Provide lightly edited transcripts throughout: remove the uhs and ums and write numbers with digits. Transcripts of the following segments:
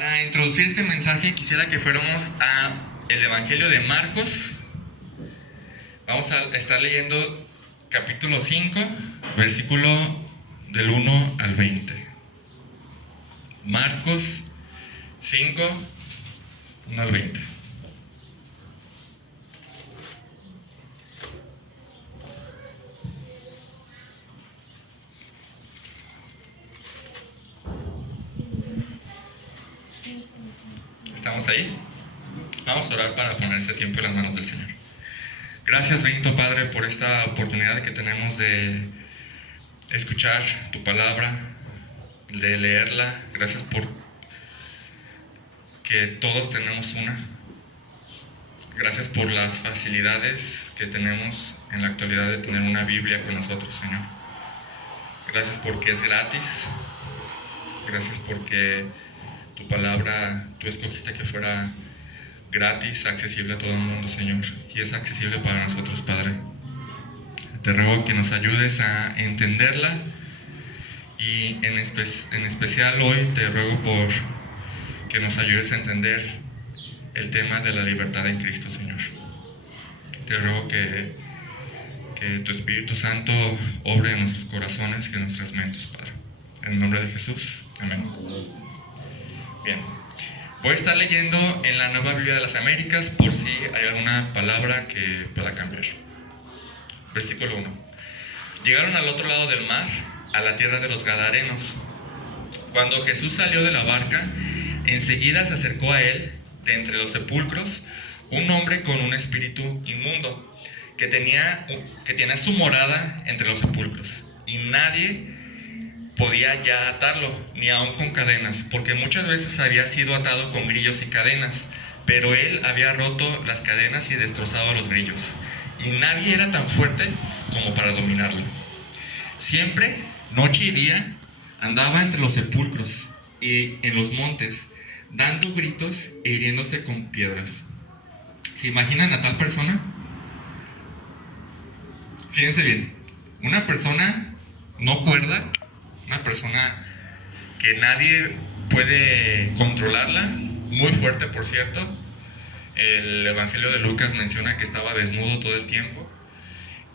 Para introducir este mensaje quisiera que fuéramos a el Evangelio de Marcos. Vamos a estar leyendo capítulo 5, versículo del 1 al 20. Marcos 5, 1 al 20. ¿Estamos ahí? Vamos a orar para poner este tiempo en las manos del Señor. Gracias, bendito Padre, por esta oportunidad que tenemos de escuchar tu palabra, de leerla. Gracias por que todos tenemos una. Gracias por las facilidades que tenemos en la actualidad de tener una Biblia con nosotros, Señor. Gracias porque es gratis. Gracias porque tu palabra, tú escogiste que fuera gratis, accesible a todo el mundo, Señor, y es accesible para nosotros, Padre. Te ruego que nos ayudes a entenderla y en especial hoy te ruego por que nos ayudes a entender el tema de la libertad en Cristo, Señor. Te ruego que tu Espíritu Santo obre en nuestros corazones y en nuestras mentes, Padre. En el nombre de Jesús, amén. Bien, voy a estar leyendo en la Nueva Biblia de las Américas por si hay alguna palabra que pueda cambiar. Versículo 1. Llegaron al otro lado del mar, a la tierra de los Gadarenos. Cuando Jesús salió de la barca, enseguida se acercó a él, de entre los sepulcros, un hombre con un espíritu inmundo, que tenía su morada entre los sepulcros, y nadie podía ya atarlo, ni aun con cadenas, porque muchas veces había sido atado con grillos y cadenas, pero él había roto las cadenas y destrozado los grillos, y nadie era tan fuerte como para dominarlo. Siempre, noche y día, andaba entre los sepulcros y en los montes, dando gritos e hiriéndose con piedras. ¿Se imaginan a tal persona? Fíjense bien, una persona no cuerda, una persona que nadie puede controlarla, muy fuerte por cierto. El Evangelio de Lucas menciona que estaba desnudo todo el tiempo.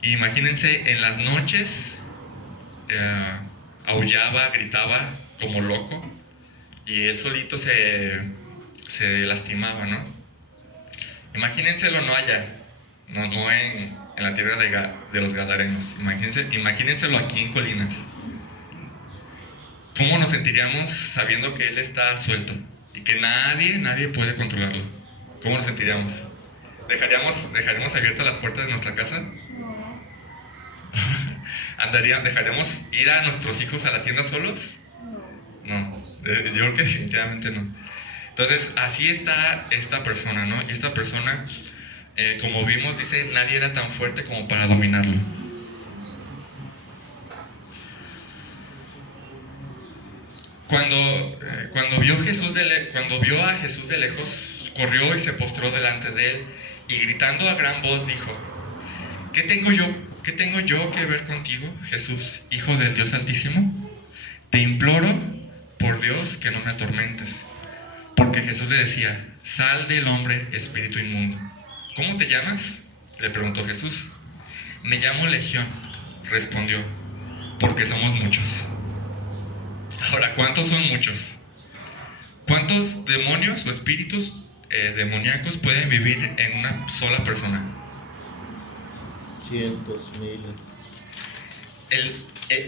Imagínense, en las noches aullaba, gritaba como loco, y él solito se lastimaba, ¿no? Imagínenselo no allá, no en la tierra de los Gadarenos. Imagínenselo aquí en Colinas. ¿Cómo nos sentiríamos sabiendo que él está suelto y que nadie puede controlarlo? ¿Cómo nos sentiríamos? ¿Dejaríamos abiertas las puertas de nuestra casa? ¿Dejaríamos ir a nuestros hijos a la tienda solos? No, yo creo que definitivamente no. Entonces, así está esta persona, ¿no? Y esta persona, como vimos, dice, nadie era tan fuerte como para dominarlo. Cuando vio a Jesús de lejos, corrió y se postró delante de él, y gritando a gran voz dijo: ¿Qué tengo yo que ver contigo, Jesús, Hijo del Dios Altísimo? Te imploro, por Dios, que no me atormentes. Porque Jesús le decía: sal del hombre, espíritu inmundo. ¿Cómo te llamas?, le preguntó Jesús. Me llamo Legión, respondió, porque somos muchos. Ahora, ¿cuántos son muchos? ¿Cuántos demonios o espíritus demoníacos pueden vivir en una sola persona? Cientos, miles.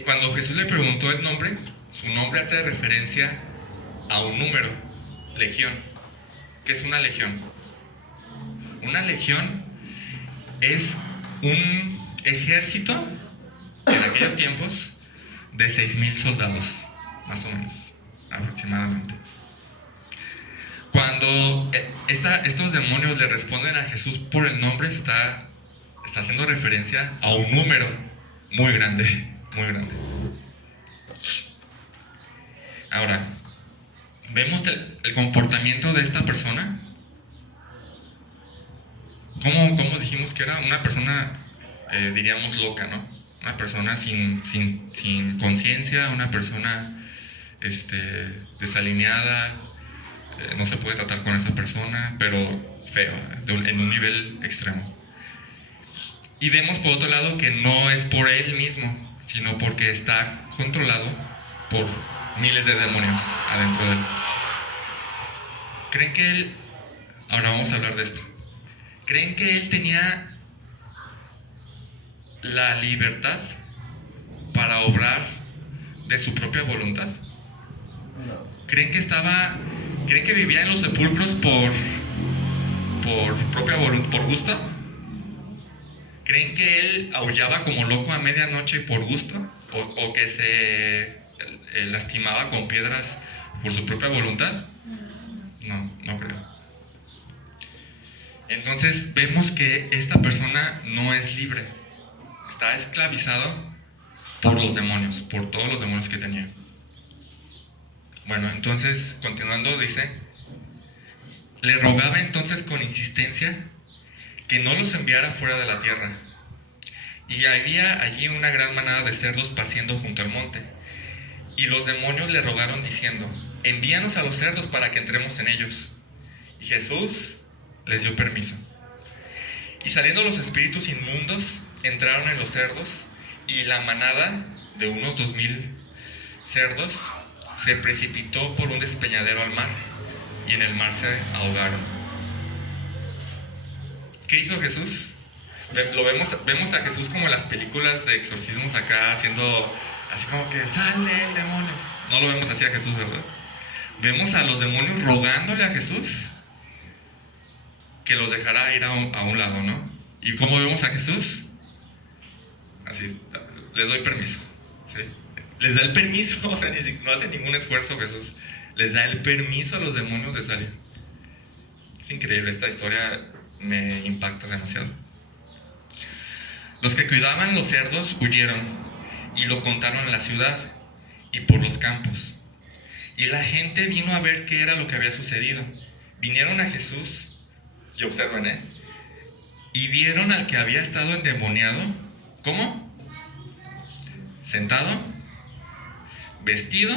Cuando Jesús le preguntó el nombre, su nombre hace referencia a un número, legión. ¿Qué es una legión? Una legión es un ejército en aquellos tiempos de 6,000 soldados. Más o menos, aproximadamente. Cuando estos demonios le responden a Jesús por el nombre, está haciendo referencia a un número muy grande, muy grande. Ahora, vemos el comportamiento de esta persona. ¿Cómo describimos que era una persona, diríamos, loca, ¿no? Una persona sin conciencia, una persona desalineada, no se puede tratar con esa persona, pero feo, en un nivel extremo. Y vemos por otro lado que no es por él mismo, sino porque está controlado por miles de demonios adentro de él. ¿Creen que él, ahora vamos a hablar de esto, creen que él tenía la libertad para obrar de su propia voluntad? ¿Creen que vivía en los sepulcros por propia voluntad, por gusto? ¿Creen que él aullaba como loco a medianoche por gusto? ¿O que se lastimaba con piedras por su propia voluntad? No creo. Entonces vemos que esta persona no es libre. Está esclavizado por los demonios, por todos los demonios que tenía. Bueno, entonces, continuando, dice: le rogaba entonces con insistencia que no los enviara fuera de la tierra. Y había allí una gran manada de cerdos paciendo junto al monte. Y los demonios le rogaron diciendo: envíanos a los cerdos para que entremos en ellos. Y Jesús les dio permiso. Y saliendo los espíritus inmundos, entraron en los cerdos, y la manada de unos 2000 cerdos se precipitó por un despeñadero al mar, y en el mar se ahogaron. ¿Qué hizo Jesús? Vemos a Jesús como en las películas de exorcismos acá, haciendo así como que sale el demonio. No lo vemos así a Jesús, ¿verdad? Vemos a los demonios rogándole a Jesús que los dejara ir a un lado, ¿no? ¿Y cómo vemos a Jesús? Así, les doy permiso, ¿sí? Les da el permiso, o sea, no hace ningún esfuerzo Jesús. Les da el permiso a los demonios de salir. Es increíble, esta historia me impacta demasiado. Los que cuidaban los cerdos huyeron y lo contaron en la ciudad y por los campos. Y la gente vino a ver qué era lo que había sucedido. Vinieron a Jesús, y observen, y vieron al que había estado endemoniado. ¿Cómo? Sentado, vestido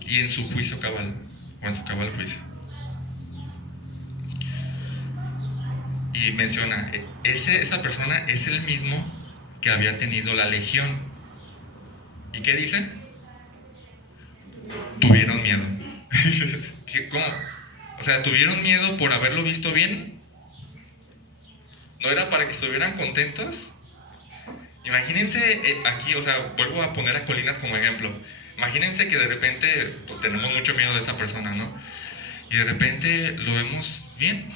y en su juicio cabal, o en su cabal juicio. Y menciona, esa persona es el mismo que había tenido la legión. ¿Y qué dice? Tuvieron miedo. ¿Cómo? O sea, ¿tuvieron miedo por haberlo visto bien? ¿No era para que estuvieran contentos? Imagínense aquí, o sea, vuelvo a poner a Colinas como ejemplo. Imagínense que de repente, pues tenemos mucho miedo de esa persona, ¿no? Y de repente lo vemos bien,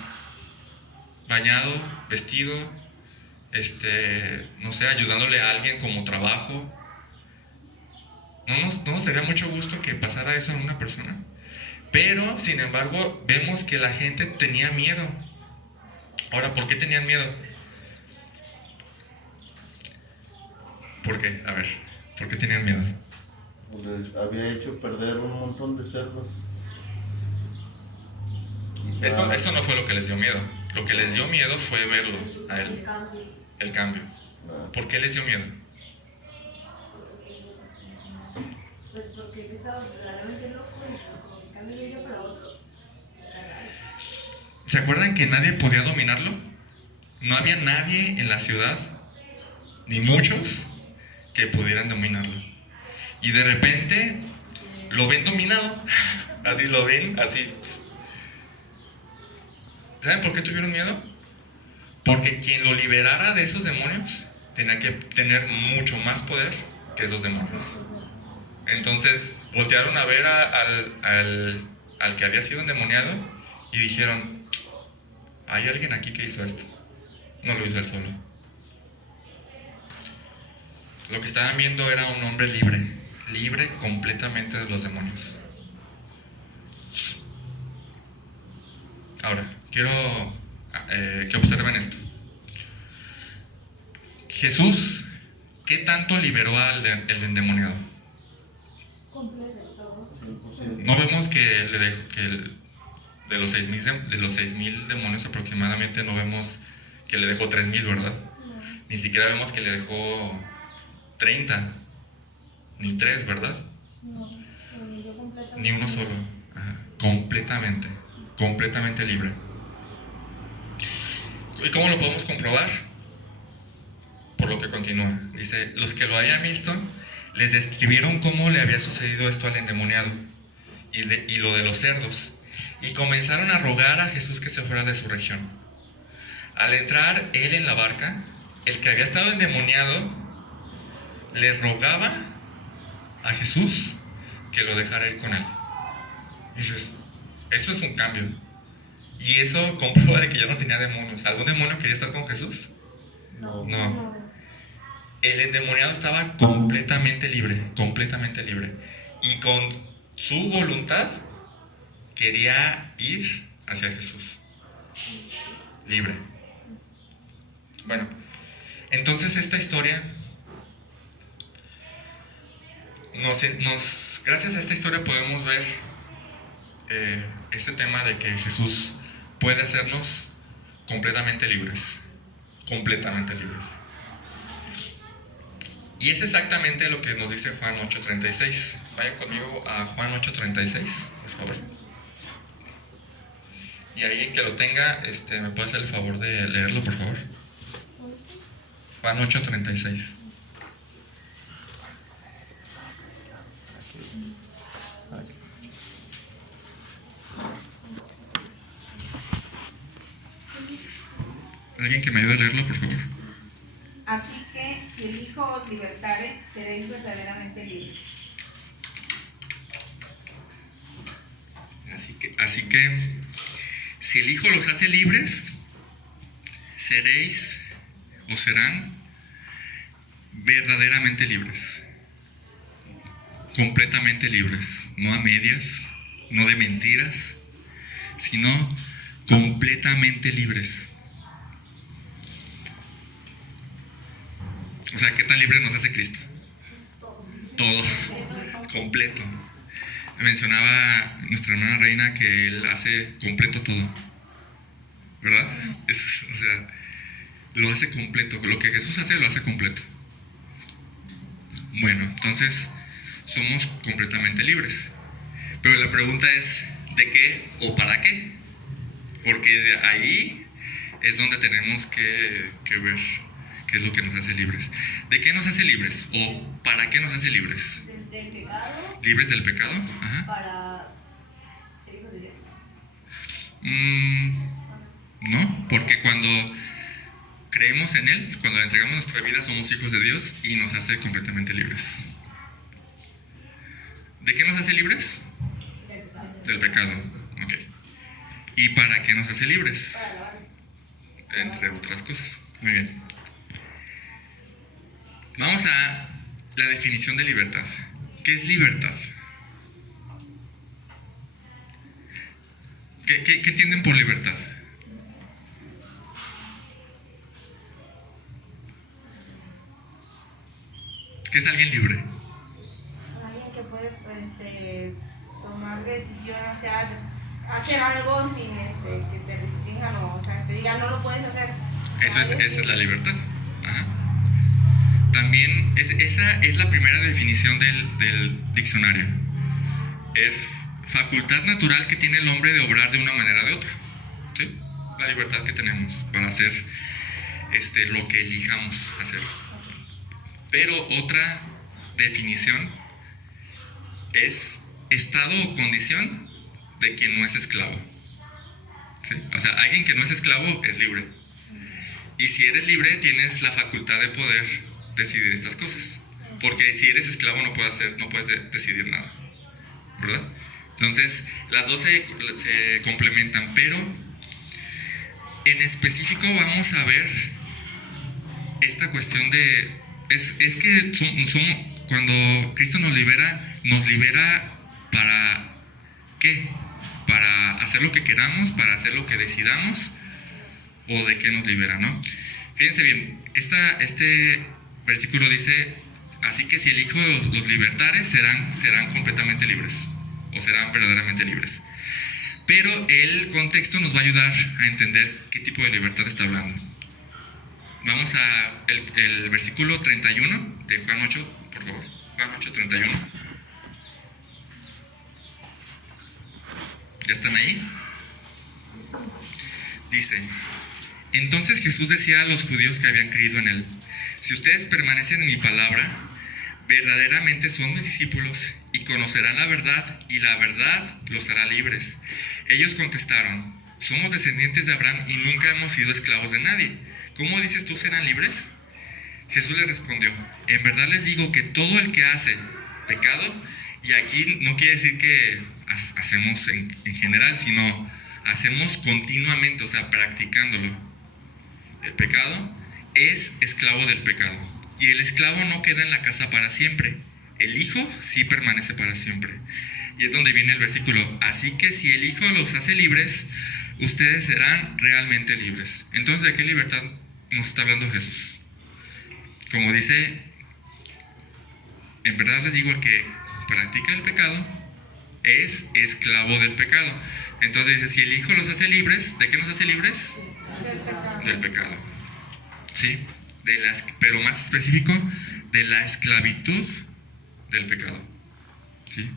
bañado, vestido, no sé, ayudándole a alguien como trabajo. ¿No nos daría mucho gusto que pasara eso en una persona? Pero, sin embargo, vemos que la gente tenía miedo. Ahora, ¿por qué tenían miedo? ¿Por qué? A ver, ¿por qué tenían miedo? Les había hecho perder un montón de cerdos. Eso no fue lo que les dio miedo. Lo que les dio miedo fue verlo a él. El cambio. ¿Por qué les dio miedo? Pues porque estaba realmente loco y camino yo para otro. ¿Se acuerdan que nadie podía dominarlo? No había nadie en la ciudad, ni muchos, que pudieran dominarlo. Y de repente lo ven dominado. Así lo ven, así. ¿Saben por qué tuvieron miedo? Porque quien lo liberara de esos demonios tenía que tener mucho más poder que esos demonios. Entonces voltearon a ver al que había sido endemoniado y dijeron: hay alguien aquí que hizo esto. No lo hizo él solo. Lo que estaban viendo era un hombre libre completamente de los demonios. Ahora, quiero que observen esto. Jesús, ¿qué tanto liberó al endemoniado? No vemos que de los 6,000 demonios aproximadamente, no vemos que le dejó 3,000, ¿verdad? No. Ni siquiera vemos que le dejó 30, ni 3, ¿verdad? No, ni uno solo. Ajá, completamente, completamente libre. ¿Y cómo lo podemos comprobar? Por lo que continúa. Dice, los que lo habían visto les describieron cómo le había sucedido esto al endemoniado y lo de los cerdos. Y comenzaron a rogar a Jesús que se fuera de su región. Al entrar él en la barca, el que había estado endemoniado le rogaba a Jesús que lo dejara ir con él. Dices, eso es un cambio. Y eso comprueba de que ya no tenía demonios. ¿Algún demonio quería estar con Jesús? No. No. El endemoniado estaba completamente libre, completamente libre. Y con su voluntad quería ir hacia Jesús. Libre. Bueno, entonces esta historia gracias a esta historia podemos ver este tema de que Jesús puede hacernos completamente libres. Completamente libres. Y es exactamente lo que nos dice Juan 8:36. Vayan conmigo a Juan 8:36, por favor. Y alguien que lo tenga, ¿me puede hacer el favor de leerlo, por favor? Juan 8:36. ¿Alguien que me ayude a leerlo, por favor? Así que si el Hijo os libertare, seréis verdaderamente libres. Así que si el Hijo los hace libres, seréis o serán verdaderamente libres. Completamente libres. No a medias, no de mentiras, sino completamente libres. O sea, ¿qué tan libre nos hace Cristo? Todo, completo. Mencionaba nuestra hermana Reina que Él hace completo todo, ¿verdad? O sea, lo hace completo. Lo que Jesús hace, lo hace completo. Bueno, entonces somos completamente libres. Pero la pregunta es, ¿de qué o para qué? Porque de ahí es donde tenemos que ver qué es lo que nos hace libres. ¿De qué nos hace libres? ¿O para qué nos hace libres? Del pecado. ¿Libres del pecado? Ajá. Para ser hijos de Dios. No, porque cuando creemos en Él, cuando le entregamos nuestra vida, somos hijos de Dios y nos hace completamente libres. ¿De qué nos hace libres? Del pecado. Ok. ¿Y para qué nos hace libres? Entre otras cosas. Muy bien. Vamos a la definición de libertad. ¿Qué es libertad? ¿Qué entienden por libertad? ¿Qué es alguien libre? Alguien que puede tomar decisiones, o sea, hacer algo sin que te restrinjan o sea, te digan no lo puedes hacer. Esa es la libertad. Ajá. También, esa es la primera definición del diccionario. Es facultad natural que tiene el hombre de obrar de una manera o de otra. ¿Sí? La libertad que tenemos para hacer lo que elijamos hacer. Pero otra definición es estado o condición de quien no es esclavo. ¿Sí? O sea, alguien que no es esclavo es libre. Y si eres libre, tienes la facultad de poder decidir estas cosas. Porque si eres esclavo no puedes decidir nada, ¿verdad? Entonces, las dos se complementan, pero en específico vamos a ver esta cuestión de... Es que cuando Cristo nos libera ¿para qué? Para hacer lo que queramos, para hacer lo que decidamos, o de qué nos libera, ¿no? Fíjense bien, este versículo dice, así que si el Hijo los libertare, serán completamente libres, o serán verdaderamente libres. Pero el contexto nos va a ayudar a entender qué tipo de libertad está hablando. Vamos a el versículo 31 de Juan 8, por favor. Juan 8, 31. ¿Ya están ahí? Dice: entonces Jesús decía a los judíos que habían creído en él: si ustedes permanecen en mi palabra, verdaderamente son mis discípulos y conocerán la verdad, y la verdad los hará libres. Ellos contestaron: somos descendientes de Abraham y nunca hemos sido esclavos de nadie. ¿Cómo dices tú serán libres? Jesús les respondió: en verdad les digo que todo el que hace pecado, y aquí no quiere decir que hacemos en general, sino hacemos continuamente, o sea, practicándolo, el pecado, es esclavo del pecado. Y el esclavo no queda en la casa para siempre, el Hijo sí permanece para siempre. Y es donde viene el versículo: así que si el Hijo los hace libres, ustedes serán realmente libres. Entonces, ¿de qué libertad nos está hablando Jesús? Como dice: en verdad les digo, el que practica el pecado es esclavo del pecado. Entonces dice: si el Hijo los hace libres, ¿de qué nos hace libres? Del pecado. ¿Sí? Pero más específico, de la esclavitud del pecado. ¿Sí?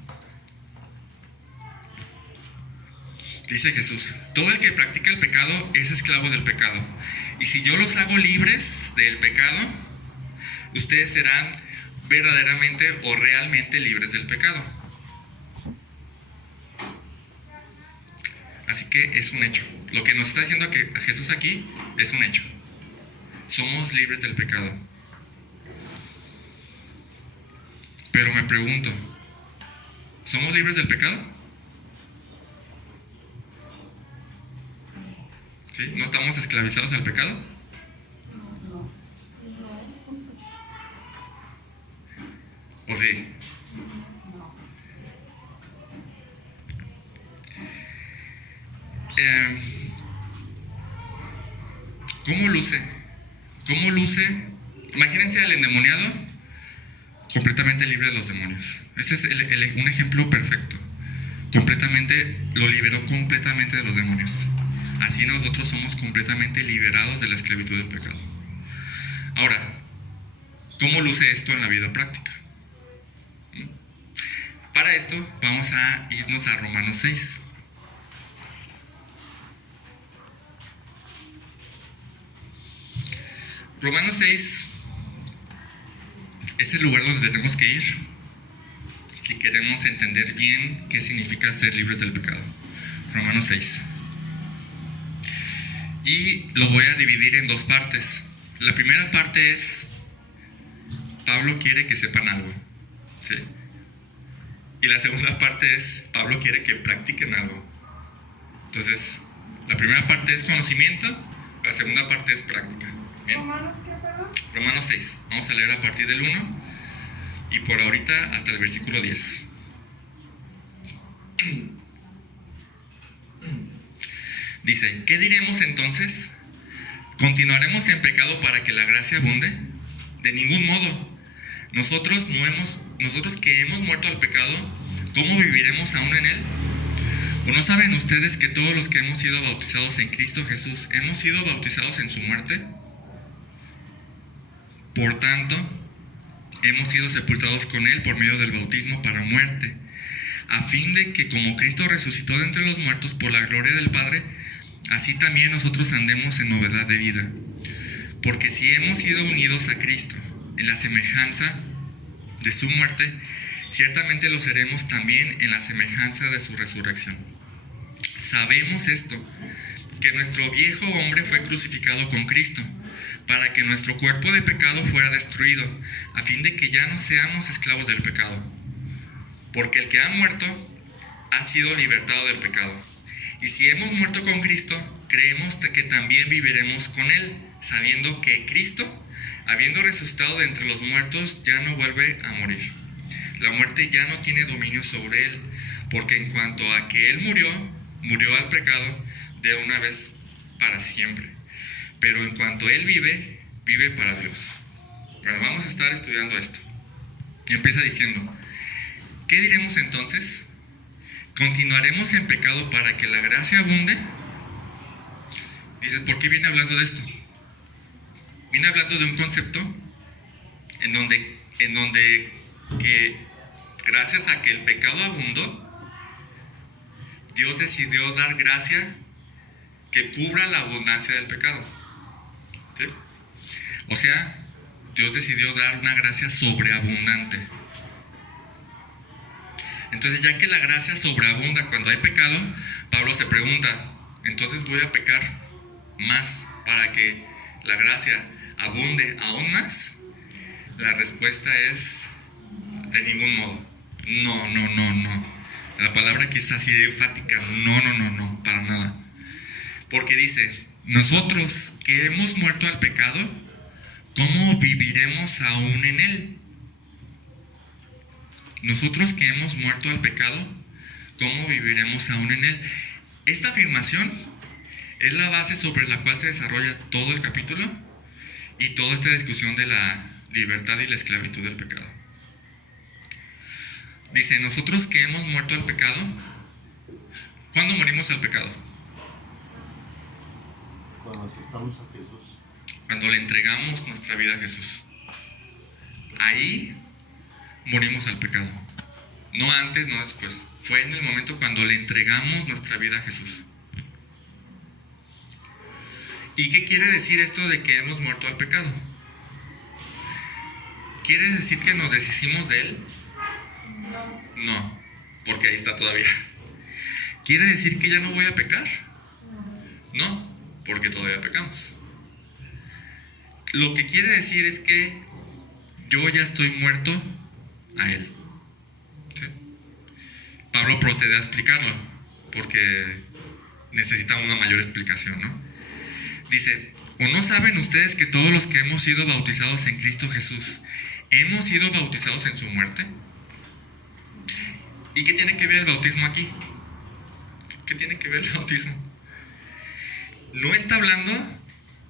Dice Jesús: todo el que practica el pecado es esclavo del pecado. Y si yo los hago libres del pecado, ustedes serán verdaderamente o realmente libres del pecado. Así que es un hecho. Lo que nos está diciendo Jesús aquí es un hecho. Somos libres del pecado. Pero me pregunto, ¿somos libres del pecado? ¿Sí? ¿No estamos esclavizados al pecado? ¿O sí? ¿Cómo luce? ¿Cómo luce? Imagínense al endemoniado completamente libre de los demonios. Este es un ejemplo perfecto. Lo liberó completamente de los demonios. Así nosotros somos completamente liberados de la esclavitud del pecado. Ahora, ¿cómo luce esto en la vida práctica? Para esto vamos a irnos a Romanos 6. Romanos 6 es el lugar donde tenemos que ir si queremos entender bien qué significa ser libres del pecado. Romanos 6. Y lo voy a dividir en dos partes. La primera parte es: Pablo quiere que sepan algo, ¿sí? Y la segunda parte es: Pablo quiere que practiquen algo. Entonces, la primera parte es conocimiento, la segunda parte es práctica. ¿Bien? Romanos 6. Vamos a leer a partir del 1 y por ahorita hasta el versículo 10. Dice: ¿qué diremos entonces? ¿Continuaremos en pecado para que la gracia abunde? De ningún modo. Nosotros que hemos muerto al pecado, ¿cómo viviremos aún en él? ¿O no saben ustedes que todos los que hemos sido bautizados en Cristo Jesús hemos sido bautizados en su muerte? Por tanto, hemos sido sepultados con él por medio del bautismo para muerte, a fin de que como Cristo resucitó de entre los muertos por la gloria del Padre, así también nosotros andemos en novedad de vida. Porque si hemos sido unidos a Cristo en la semejanza de su muerte, ciertamente lo seremos también en la semejanza de su resurrección. Sabemos esto, que nuestro viejo hombre fue crucificado con Cristo, para que nuestro cuerpo de pecado fuera destruido, a fin de que ya no seamos esclavos del pecado. Porque el que ha muerto ha sido libertado del pecado. Y si hemos muerto con Cristo, creemos que también viviremos con él, sabiendo que Cristo, habiendo resucitado de entre los muertos, ya no vuelve a morir. La muerte ya no tiene dominio sobre él, porque en cuanto a que él murió al pecado de una vez para siempre. Pero en cuanto él vive para Dios. Bueno, vamos a estar estudiando esto. Y empieza diciendo: ¿qué diremos entonces? ¿Continuaremos en pecado para que la gracia abunde? Dices, ¿por qué viene hablando de esto? Viene hablando de un concepto en donde que gracias a que el pecado abundó, Dios decidió dar gracia que cubra la abundancia del pecado. ¿Sí? O sea, Dios decidió dar una gracia sobreabundante. Entonces, ya que la gracia sobreabunda cuando hay pecado, Pablo se pregunta, ¿entonces voy a pecar más para que la gracia abunde aún más? La respuesta es, de ningún modo. No. La palabra aquí es así enfática. No, para nada. Porque dice, nosotros que hemos muerto al pecado, ¿cómo viviremos aún en él? Nosotros que hemos muerto al pecado, ¿cómo viviremos aún en él? Esta afirmación es la base sobre la cual se desarrolla todo el capítulo y toda esta discusión de la libertad y la esclavitud del pecado. Dice, nosotros que hemos muerto al pecado, ¿cuándo morimos al pecado? Cuando aceptamos a Jesús. Cuando le entregamos nuestra vida a Jesús. Ahí morimos al pecado. No antes, no después. Fue en el momento cuando le entregamos nuestra vida a Jesús. ¿Y qué quiere decir esto de que hemos muerto al pecado? ¿Quiere decir que nos deshicimos de él? No, porque ahí está todavía. ¿Quiere decir que ya no voy a pecar? No, porque todavía pecamos. Lo que quiere decir es que yo ya estoy muerto a él. ¿Sí? Pablo procede a explicarlo, porque necesita una mayor explicación, ¿no? Dice, ¿o no saben ustedes que todos los que hemos sido bautizados en Cristo Jesús, hemos sido bautizados en su muerte? ¿Y qué tiene que ver el bautismo aquí? ¿Qué tiene que ver el bautismo? No está hablando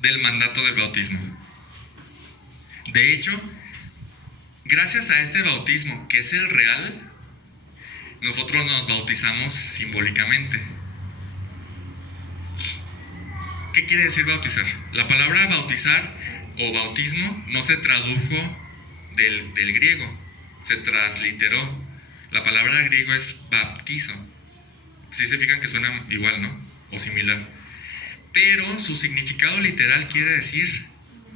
del mandato del bautismo. De hecho, gracias a este bautismo, que es el real, nosotros nos bautizamos simbólicamente. ¿Qué quiere decir bautizar? La palabra bautizar o bautismo no se tradujo del griego, se transliteró. La palabra griego es baptizo. Sí se fijan que suena igual, ¿no? O similar. Pero su significado literal quiere decir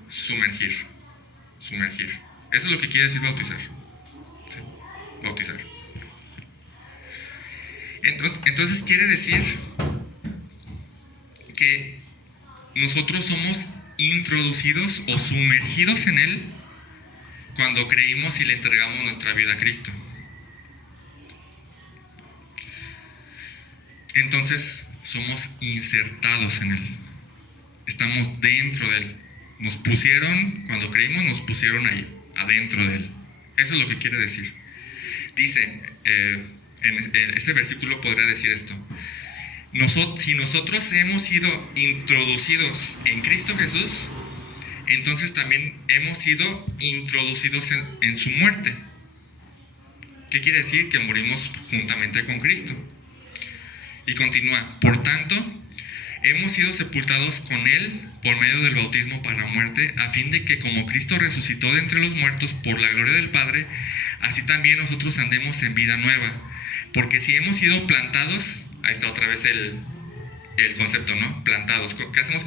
sumergir. Sumergir. Eso es lo que quiere decir bautizar. ¿Sí? Bautizar. Entonces quiere decir que nosotros somos introducidos o sumergidos en él cuando creímos y le entregamos nuestra vida a Cristo. Entonces somos insertados en él. Estamos dentro de él. Nos pusieron, cuando creímos, nos pusieron ahí, adentro de él. Eso es lo que quiere decir. Dice, en este versículo podría decir esto. Si nosotros hemos sido introducidos en Cristo Jesús, entonces también hemos sido introducidos en su muerte. ¿Qué quiere decir? Que morimos juntamente con Cristo. Y continúa, por tanto, hemos sido sepultados con él por medio del bautismo para muerte, a fin de que como Cristo resucitó de entre los muertos por la gloria del Padre, así también nosotros andemos en vida nueva. Porque si hemos sido plantados, ahí está otra vez el concepto, ¿no? Plantados. ¿Qué hacemos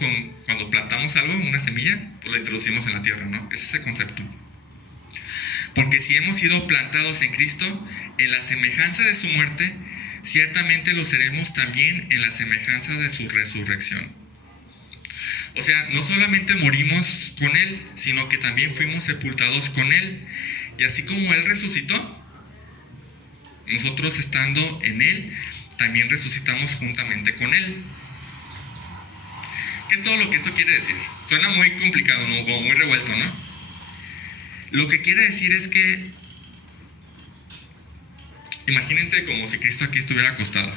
cuando plantamos algo, una semilla? Pues la introducimos en la tierra, ¿no? Ese es el concepto. Porque si hemos sido plantados en Cristo, en la semejanza de su muerte, ciertamente lo seremos también en la semejanza de su resurrección. O sea, no solamente morimos con él, sino que también fuimos sepultados con él. Y así como él resucitó, nosotros estando en él, también resucitamos juntamente con él. ¿Qué es todo lo que esto quiere decir? Suena muy complicado, ¿no? Como muy revuelto, ¿no? Lo que quiere decir es que imagínense como si Cristo aquí estuviera acostado.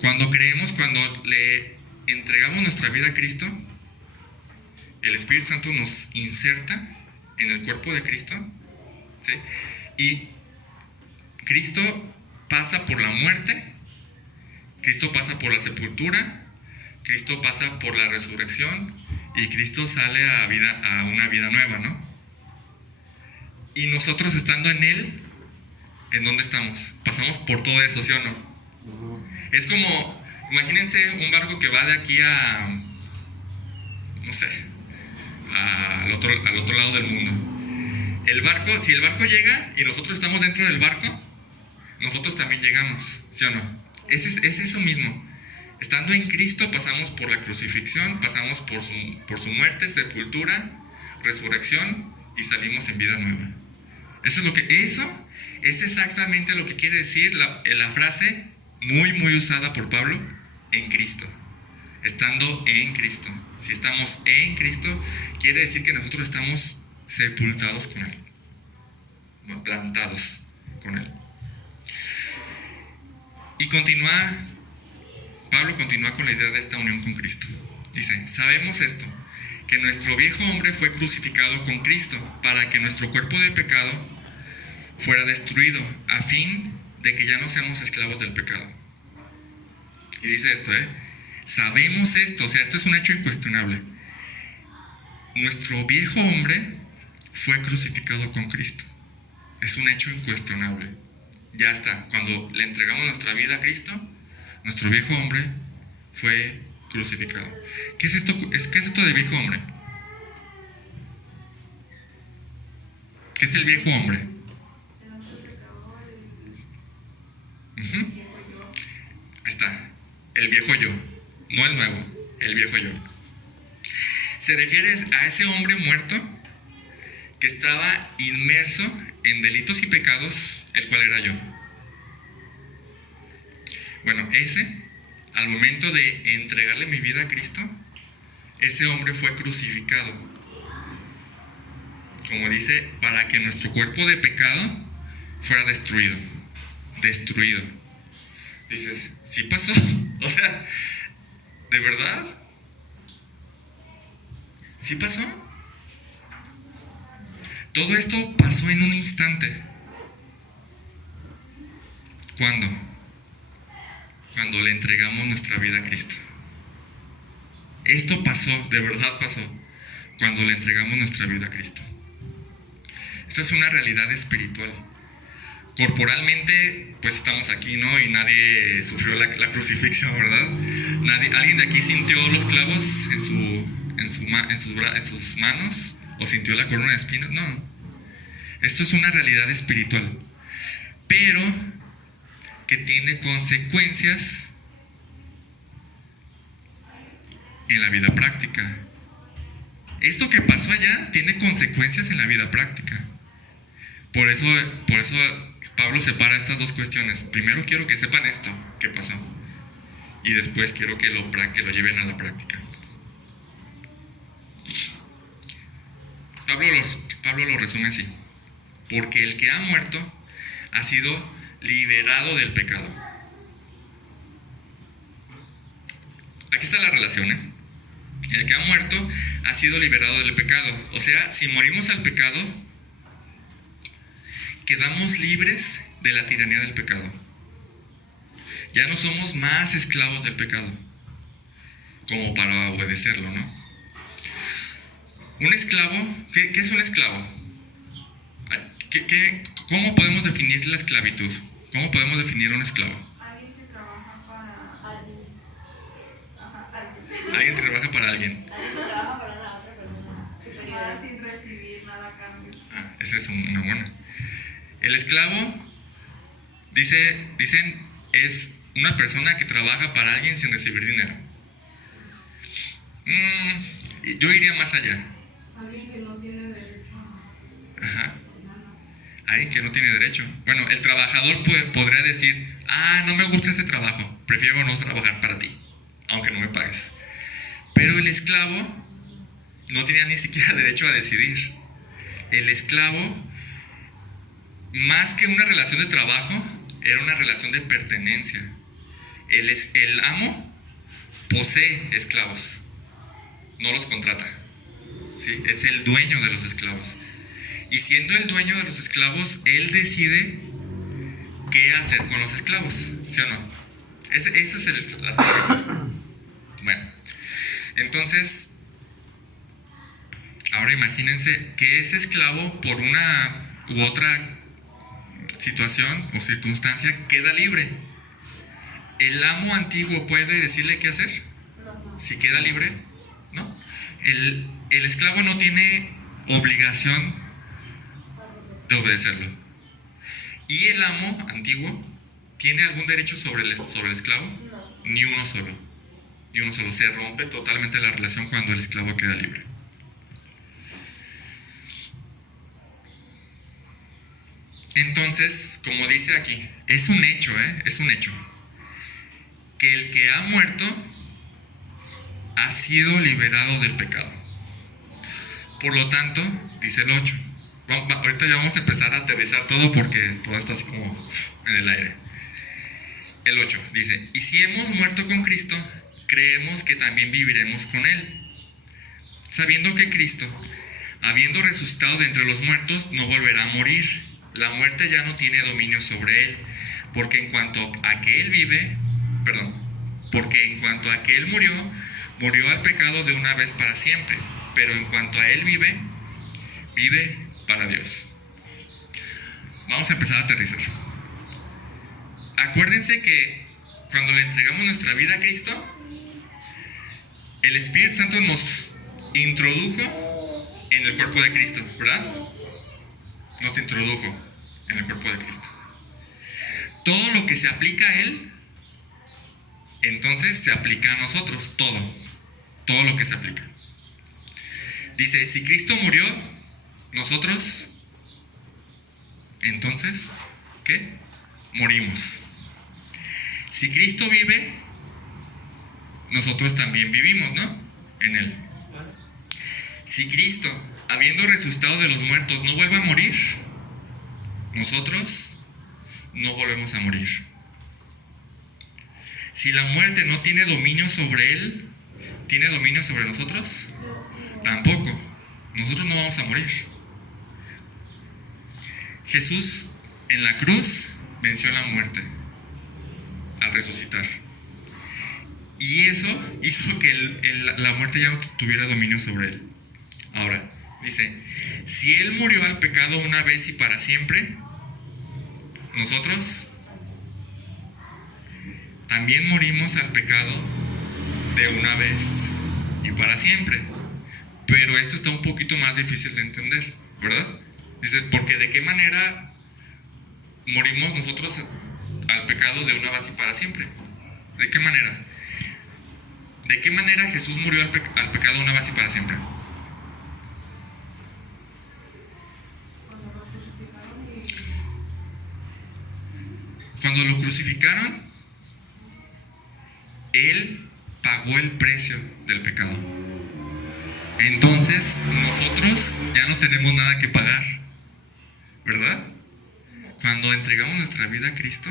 Cuando creemos, cuando le entregamos nuestra vida a Cristo, el Espíritu Santo nos inserta en el cuerpo de Cristo, ¿sí? Y Cristo pasa por la muerte, Cristo pasa por la sepultura, Cristo pasa por la resurrección y Cristo sale a una vida nueva, ¿no? Y nosotros estando en Él, ¿en dónde estamos? Pasamos por todo eso, ¿sí o no? Es como, imagínense un barco que va de aquí a, no sé, al otro lado del mundo. El barco, si el barco llega y nosotros estamos dentro del barco, nosotros también llegamos, ¿sí o no? Es eso mismo. Estando en Cristo pasamos por la crucifixión, pasamos por su muerte, sepultura, resurrección y salimos en vida nueva. Eso es exactamente lo que quiere decir la frase muy usada por Pablo, en Cristo. Estando en Cristo. Si estamos en Cristo, quiere decir que nosotros estamos sepultados con Él, plantados con Él. Y Pablo continúa con la idea de esta unión con Cristo. Dice, sabemos esto, que nuestro viejo hombre fue crucificado con Cristo para que nuestro cuerpo de pecado fuera destruido, a fin de que ya no seamos esclavos del pecado. Y dice esto, sabemos esto, o sea, esto es un hecho incuestionable. Nuestro viejo hombre fue crucificado con Cristo. Es un hecho incuestionable. Ya está, cuando le entregamos nuestra vida a Cristo, nuestro viejo hombre fue crucificado. ¿Qué es esto de viejo hombre? ¿Qué es el viejo hombre? Ahí está, el viejo yo, no el nuevo, el viejo yo. Se refiere a ese hombre muerto que estaba inmerso en delitos y pecados, el cual era yo. Bueno, al momento de entregarle mi vida a Cristo, ese hombre fue crucificado. Como dice, para que nuestro cuerpo de pecado fuera destruido. Destruido. Dices, ¿sí pasó? O sea, ¿de verdad? ¿Sí pasó? Todo esto pasó en un instante. ¿Cuándo? Cuando le entregamos nuestra vida a Cristo. Esto pasó, de verdad pasó, cuando le entregamos nuestra vida a Cristo. Esto es una realidad espiritual. Corporalmente, pues estamos aquí, ¿no? Y nadie sufrió la crucifixión, ¿verdad? ¿Alguien de aquí sintió los clavos en sus manos? ¿O sintió la corona de espinas? No. Esto es una realidad espiritual. Pero que tiene consecuencias en la vida práctica. Esto que pasó allá tiene consecuencias en la vida práctica. Por eso Pablo separa estas dos cuestiones. Primero quiero que sepan esto que pasó, y después quiero que lo lleven a la práctica. Pablo lo resume así: porque el que ha muerto ha sido liberado del pecado. Aquí está la relación, El que ha muerto ha sido liberado del pecado. O sea, si morimos al pecado, quedamos libres de la tiranía del pecado. Ya no somos más esclavos del pecado, como para obedecerlo, ¿no? Un esclavo, ¿qué es un esclavo? ¿Cómo podemos definir la esclavitud? ¿Cómo podemos definir un esclavo? Alguien que trabaja para alguien. Alguien que trabaja para alguien. Alguien que trabaja para la otra persona superior. Sin recibir nada a cambio. Esa es una buena. El esclavo, dicen, es una persona que trabaja para alguien sin recibir dinero. Yo iría más allá. Alguien que no tiene derecho. Alguien que no tiene derecho. Bueno, el trabajador podría decir, no me gusta ese trabajo, prefiero no trabajar para ti, aunque no me pagues. Pero el esclavo no tenía ni siquiera derecho a decidir. El esclavo, más que una relación de trabajo, era una relación de pertenencia. El amo posee esclavos, no los contrata, ¿sí? Es el dueño de los esclavos. Y siendo el dueño de los esclavos, él decide qué hacer con los esclavos, ¿sí o no? Ese es el aspecto. Bueno, entonces, ahora imagínense que ese esclavo, por una u otra situación o circunstancia, queda libre. ¿El amo antiguo puede decirle qué hacer? Si queda libre, ¿no? El esclavo no tiene obligación de obedecerlo. ¿Y el amo antiguo tiene algún derecho sobre el esclavo? Ni uno solo. Ni uno solo. Se rompe totalmente la relación cuando el esclavo queda libre. Entonces, como dice aquí, es un hecho, es un hecho, que el que ha muerto ha sido liberado del pecado. Por lo tanto, dice el 8. Ahorita ya vamos a empezar a aterrizar todo porque todo está así como en el aire. El 8 dice: y si hemos muerto con Cristo, creemos que también viviremos con Él, sabiendo que Cristo, habiendo resucitado de entre los muertos, no volverá a morir. La muerte ya no tiene dominio sobre Él, porque en cuanto a que Él murió al pecado de una vez para siempre, pero en cuanto a Él vive para Dios. Vamos a empezar a aterrizar. Acuérdense que cuando le entregamos nuestra vida a Cristo, el Espíritu Santo nos introdujo en el cuerpo de Cristo, ¿verdad? Nos introdujo en el cuerpo de Cristo. Todo lo que se aplica a Él, entonces se aplica a nosotros, todo lo que se aplica. Dice, si Cristo murió, nosotros, entonces, ¿qué? Morimos. Si Cristo vive, nosotros también vivimos, ¿no? En Él. Si Cristo, habiendo resucitado de los muertos, no vuelve a morir, nosotros no volvemos a morir. Si la muerte no tiene dominio sobre Él, ¿tiene dominio sobre nosotros? Tampoco. Nosotros no vamos a morir. Jesús en la cruz venció la muerte al resucitar. Y eso hizo que la muerte ya no tuviera dominio sobre Él. Ahora, dice, si Él murió al pecado una vez y para siempre, nosotros también morimos al pecado de una vez y para siempre. Pero esto está un poquito más difícil de entender, ¿verdad? Dice, porque ¿de qué manera morimos nosotros al pecado de una vez y para siempre? ¿De qué manera? ¿De qué manera Jesús murió al pecado una vez y para siempre? Cuando lo crucificaron, Él pagó el precio del pecado. Entonces, nosotros ya no tenemos nada que pagar, ¿verdad? Cuando entregamos nuestra vida a Cristo,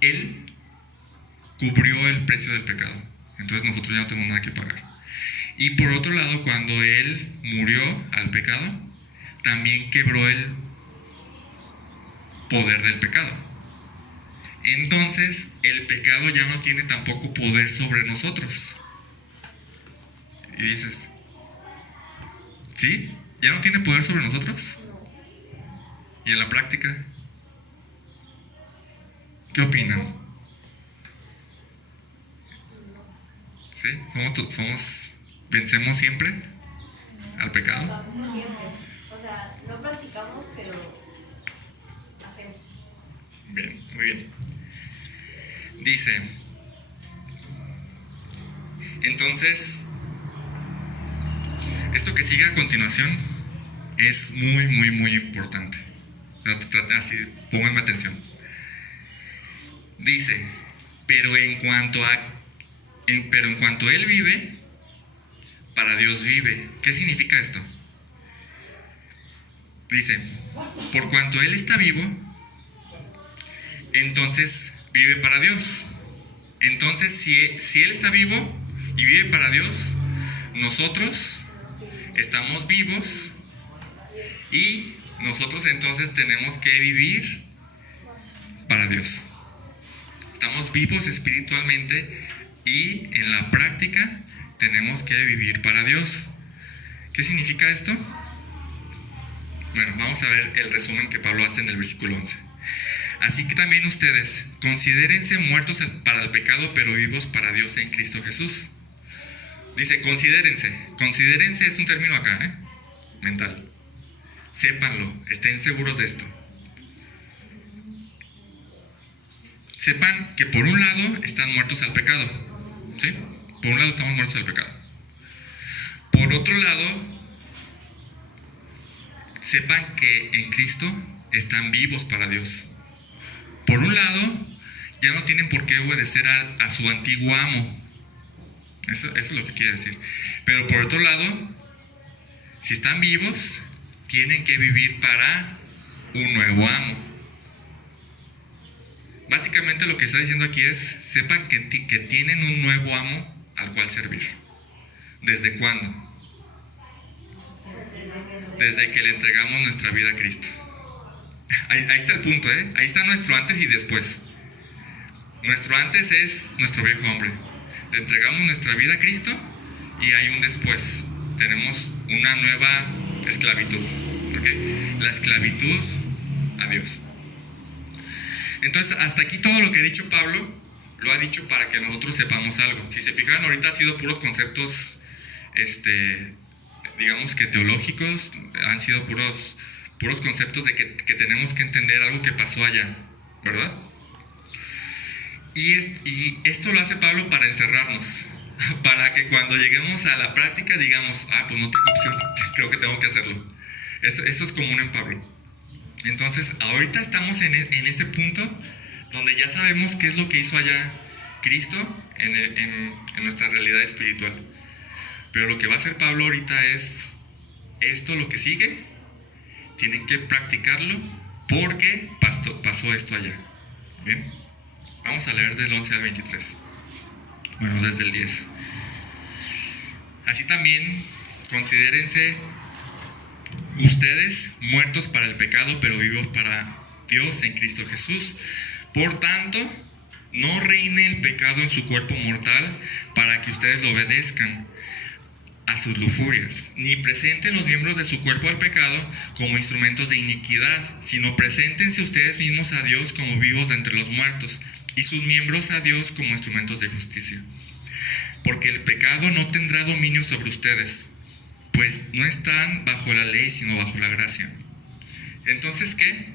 Él cubrió el precio del pecado. Entonces, nosotros ya no tenemos nada que pagar. Y por otro lado, cuando Él murió al pecado, también quebró el poder del pecado. Entonces, el pecado ya no tiene tampoco poder sobre nosotros. Y dices, ¿sí? ¿Ya no tiene poder sobre nosotros? ¿Y en la práctica? ¿Qué opinan? ¿Sí? ¿Vencemos siempre al pecado? No siempre. O sea, no practicamos, pero hacemos. Bien, muy bien. Dice, entonces, esto que sigue a continuación es muy, muy, muy importante. Así, pónganme atención. Dice, pero en cuanto Él vive, para Dios vive. ¿Qué significa esto? Dice, por cuanto Él está vivo, entonces vive para Dios. Entonces, si Él está vivo y vive para Dios, nosotros estamos vivos y nosotros entonces tenemos que vivir para Dios. Estamos vivos espiritualmente y en la práctica tenemos que vivir para Dios. ¿Qué significa esto? Bueno, vamos a ver el resumen que Pablo hace en el versículo 11. Así que también ustedes, considérense muertos para el pecado, pero vivos para Dios en Cristo Jesús. Dice, considérense. Considérense es un término acá, mental. Sépanlo, estén seguros de esto. Sepan que por un lado están muertos al pecado. ¿Sí? Por un lado estamos muertos al pecado. Por otro lado, sepan que en Cristo están vivos para Dios. Por un lado, ya no tienen por qué obedecer a su antiguo amo. Eso es lo que quiere decir. Pero por otro lado, si están vivos, tienen que vivir para un nuevo amo. Básicamente lo que está diciendo aquí es, sepan que tienen un nuevo amo al cual servir. ¿Desde cuándo? Desde que le entregamos nuestra vida a Cristo. Ahí está el punto, Ahí está nuestro antes y después. Nuestro antes es nuestro viejo hombre. Le entregamos nuestra vida a Cristo y hay un después. Tenemos una nueva esclavitud. ¿Okay? La esclavitud a Dios. Entonces, hasta aquí todo lo que ha dicho Pablo, lo ha dicho para que nosotros sepamos algo. Si se fijan, ahorita ha sido puros conceptos, digamos que teológicos, han sido puros conceptos de que tenemos que entender algo que pasó allá, ¿verdad? Y esto lo hace Pablo para encerrarnos, para que cuando lleguemos a la práctica digamos, pues no tengo opción, creo que tengo que hacerlo. Eso es común en Pablo. Entonces, ahorita estamos en ese punto donde ya sabemos qué es lo que hizo allá Cristo en nuestra realidad espiritual. Pero lo que va a hacer Pablo ahorita es esto, lo que sigue, tienen que practicarlo porque pasó esto allá. ¿Bien? Vamos a leer del 11 al 23. Bueno, desde el 10. Así también, considérense ustedes muertos para el pecado, pero vivos para Dios en Cristo Jesús. Por tanto, no reine el pecado en su cuerpo mortal para que ustedes lo obedezcan a sus lujurias, ni presenten los miembros de su cuerpo al pecado como instrumentos de iniquidad, sino preséntense ustedes mismos a Dios como vivos de entre los muertos, y sus miembros a Dios como instrumentos de justicia. Porque el pecado no tendrá dominio sobre ustedes, pues no están bajo la ley, sino bajo la gracia. Entonces, ¿qué?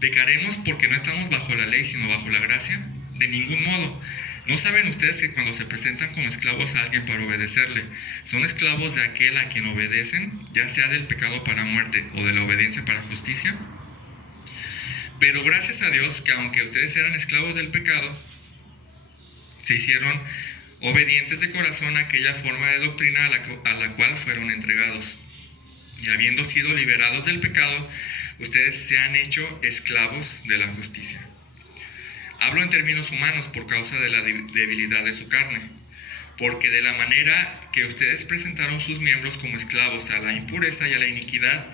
¿Pecaremos porque no estamos bajo la ley, sino bajo la gracia? De ningún modo. ¿No saben ustedes que cuando se presentan como esclavos a alguien para obedecerle, son esclavos de aquel a quien obedecen, ya sea del pecado para muerte o de la obediencia para justicia? Pero gracias a Dios que aunque ustedes eran esclavos del pecado, se hicieron obedientes de corazón a aquella forma de doctrina a la cual fueron entregados. Y habiendo sido liberados del pecado, ustedes se han hecho esclavos de la justicia. Hablo en términos humanos por causa de la debilidad de su carne, porque de la manera que ustedes presentaron sus miembros como esclavos a la impureza y a la iniquidad,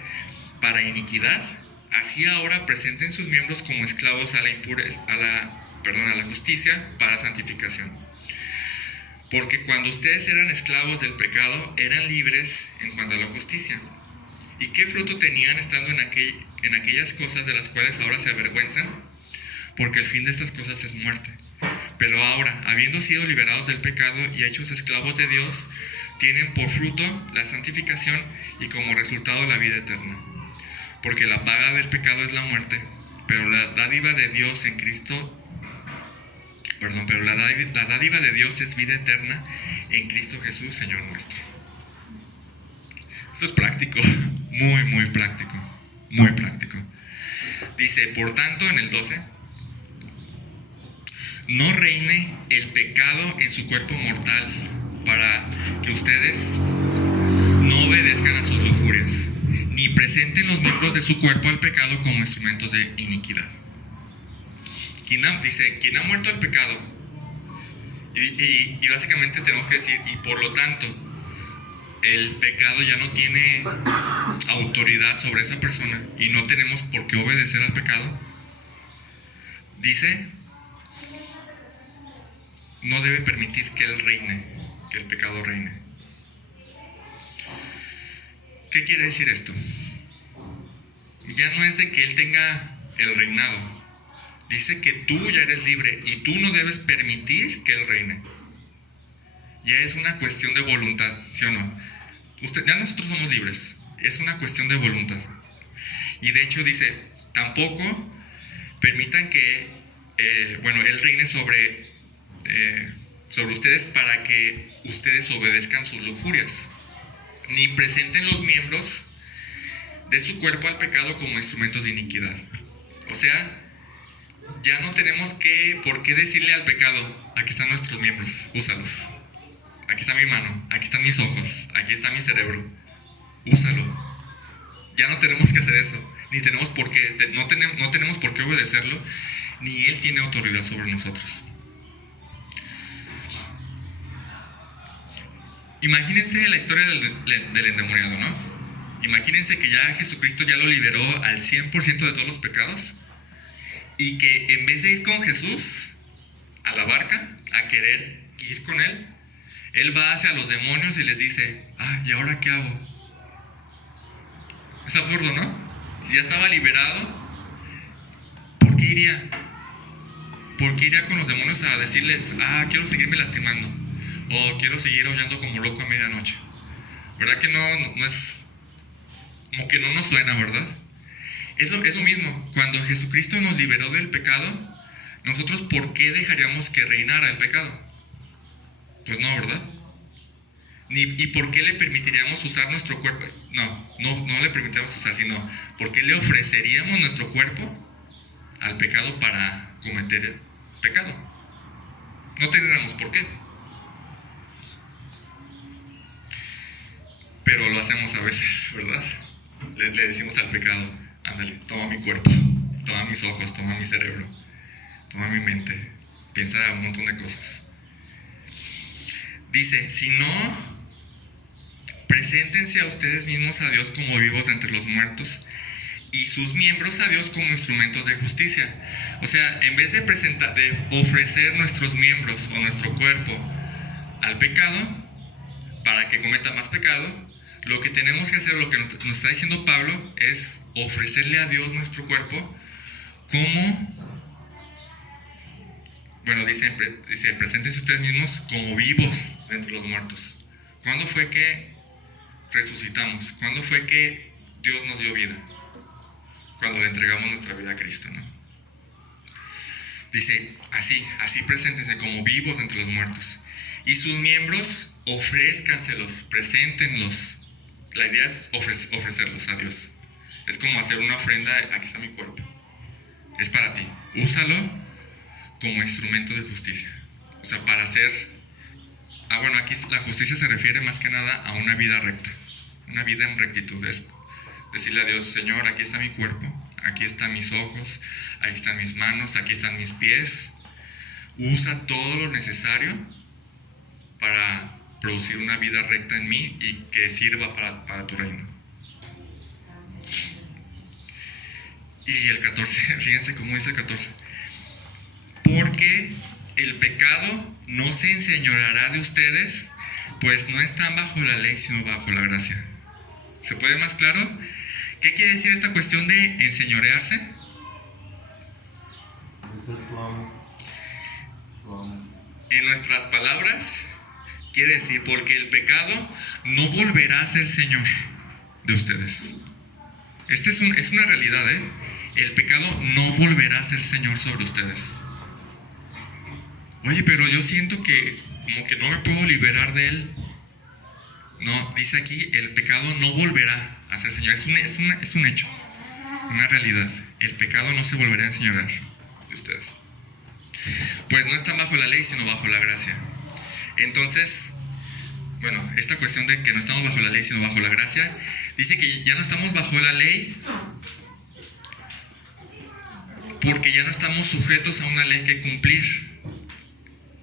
para iniquidad, así ahora presenten sus miembros como esclavos a la justicia para santificación. Porque cuando ustedes eran esclavos del pecado, eran libres en cuanto a la justicia. ¿Y qué fruto tenían estando en aquellas cosas de las cuales ahora se avergüenzan? Porque el fin de estas cosas es muerte. Pero ahora, habiendo sido liberados del pecado y hechos esclavos de Dios, tienen por fruto la santificación y como resultado la vida eterna. Porque la paga del pecado es la muerte, pero la dádiva de Dios en Cristo, la dádiva de Dios es vida eterna en Cristo Jesús, Señor nuestro. Esto es práctico, muy, muy práctico, muy práctico. Dice, por tanto, en el 12, no reine el pecado en su cuerpo mortal para que ustedes no obedezcan a sus lujurias, ni presenten los miembros de su cuerpo al pecado como instrumentos de iniquidad. ¿Quién ha muerto al pecado? Y básicamente tenemos que decir, y por lo tanto, el pecado ya no tiene autoridad sobre esa persona y no tenemos por qué obedecer al pecado. Dice, no debe permitir que él reine, que el pecado reine. ¿Qué quiere decir esto? Ya no es de que él tenga el reinado, Dice que tú ya eres libre y tú no debes permitir que Él reine. Ya es una cuestión de voluntad, ¿sí o no? Ya nosotros somos libres, es una cuestión de voluntad. Y de hecho dice, tampoco permitan que, Él reine sobre ustedes para que ustedes obedezcan sus lujurias, ni presenten los miembros de su cuerpo al pecado como instrumentos de iniquidad. O sea, ya no tenemos por qué decirle al pecado, aquí están nuestros miembros, úsalos. Aquí está mi mano, aquí están mis ojos, aquí está mi cerebro, úsalo. Ya no tenemos que hacer eso, ni tenemos por qué, no tenemos por qué obedecerlo, ni Él tiene autoridad sobre nosotros. Imagínense la historia del endemoniado, ¿no? Imagínense que ya Jesucristo ya lo liberó al 100% de todos los pecados, y que en vez de ir con Jesús a la barca, a querer ir con Él, Él va hacia los demonios y les dice, ¿y ahora qué hago? Es absurdo, ¿no? Si ya estaba liberado, ¿por qué iría? ¿Por qué iría con los demonios a decirles, quiero seguirme lastimando? O quiero seguir aullando como loco a medianoche. ¿Verdad que no es... como que no nos suena, ¿verdad? Es lo mismo. Cuando Jesucristo nos liberó del pecado, nosotros ¿por qué dejaríamos que reinara el pecado? Pues no, ¿verdad? ¿Y por qué le permitiríamos usar nuestro cuerpo? No le permitiríamos usar, sino ¿por qué le ofreceríamos nuestro cuerpo al pecado para cometer pecado? No tendríamos por qué. Pero lo hacemos a veces, ¿verdad? Le decimos al pecado, ándale, toma mi cuerpo, toma mis ojos, toma mi cerebro, toma mi mente, piensa un montón de cosas. Dice, si no, preséntense a ustedes mismos a Dios como vivos de entre los muertos y sus miembros a Dios como instrumentos de justicia. O sea, en vez de ofrecer nuestros miembros o nuestro cuerpo al pecado para que cometa más pecado, lo que tenemos que hacer, lo que nos está diciendo Pablo, es ofrecerle a Dios nuestro cuerpo como, dice, preséntense ustedes mismos como vivos entre los muertos. ¿Cuándo fue que resucitamos? ¿Cuándo fue que Dios nos dio vida? Cuando le entregamos nuestra vida a Cristo, ¿no? Dice, así preséntense como vivos entre los muertos. Y sus miembros, ofrézcanselos, preséntenlos. La idea es ofrecerlos a Dios. Es como hacer una ofrenda, aquí está mi cuerpo. Es para ti. Úsalo como instrumento de justicia. O sea, para hacer... aquí la justicia se refiere más que nada a una vida recta. Una vida en rectitud. Es decirle a Dios, Señor, aquí está mi cuerpo, aquí están mis ojos, aquí están mis manos, aquí están mis pies. Usa todo lo necesario para producir una vida recta en mí y que sirva para tu reino. Y el 14, fíjense cómo dice el 14. Porque el pecado no se enseñoreará de ustedes, pues no están bajo la ley, sino bajo la gracia. ¿Se puede más claro? ¿Qué quiere decir esta cuestión de enseñorearse? En nuestras palabras, quiere decir, porque el pecado no volverá a ser Señor de ustedes. Esta es una realidad, ¿eh? El pecado no volverá a ser Señor sobre ustedes. Oye, pero yo siento que como que no me puedo liberar de él. No, dice aquí, el pecado no volverá a ser Señor. Es un hecho, una realidad. El pecado no se volverá a enseñorear de ustedes. Pues no están bajo la ley, sino bajo la gracia. Entonces, esta cuestión de que no estamos bajo la ley, sino bajo la gracia, dice que ya no estamos bajo la ley porque ya no estamos sujetos a una ley que cumplir.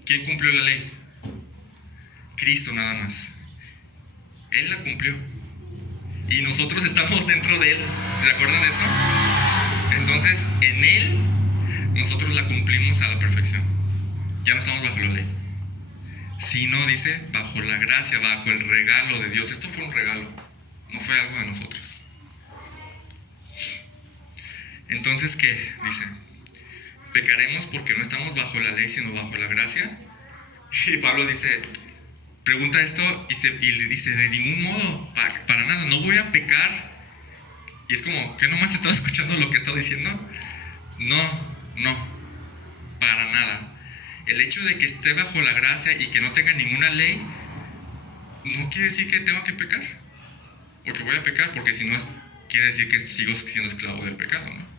¿Quién cumplió la ley? Cristo nada más. Él la cumplió. Y nosotros estamos dentro de Él. ¿Se acuerdan de eso? Entonces, en Él, nosotros la cumplimos a la perfección. Ya no estamos bajo la ley. Sino, dice, bajo la gracia, bajo el regalo de Dios. Esto fue un regalo. No fue algo de nosotros. Entonces, ¿qué? Dice, ¿pecaremos porque no estamos bajo la ley, sino bajo la gracia? Y Pablo pregunta esto y le dice, de ningún modo, para nada, no voy a pecar. Y es como, ¿que nomás estaba escuchando lo que estaba diciendo? No, para nada. El hecho de que esté bajo la gracia y que no tenga ninguna ley, no quiere decir que tengo que pecar, o que voy a pecar, porque si no, quiere decir que sigo siendo esclavo del pecado, ¿no?